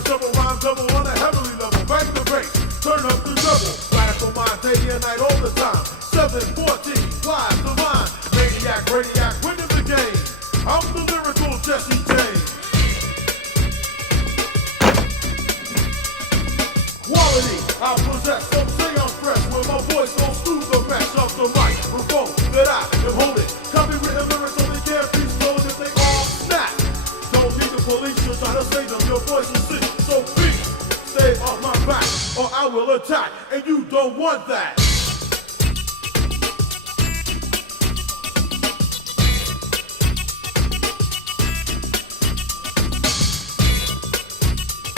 a double rhyme double on a heavenly level. Bang the bass, turn up the double. Radical mind day and night all the time. 714, flies the mind. Maniac, radiac, winning the game. I'm the lyrical Jesse James. Quality, I possess, some say I'm fresh. When my voice goes through the mesh of the microphone that I am holding. Copywritten lyrics only can't be stolen if they all snap. Don't need the police to try to save them, your voice will sing. So please, stay off my back, or I will attack, and you don't want that.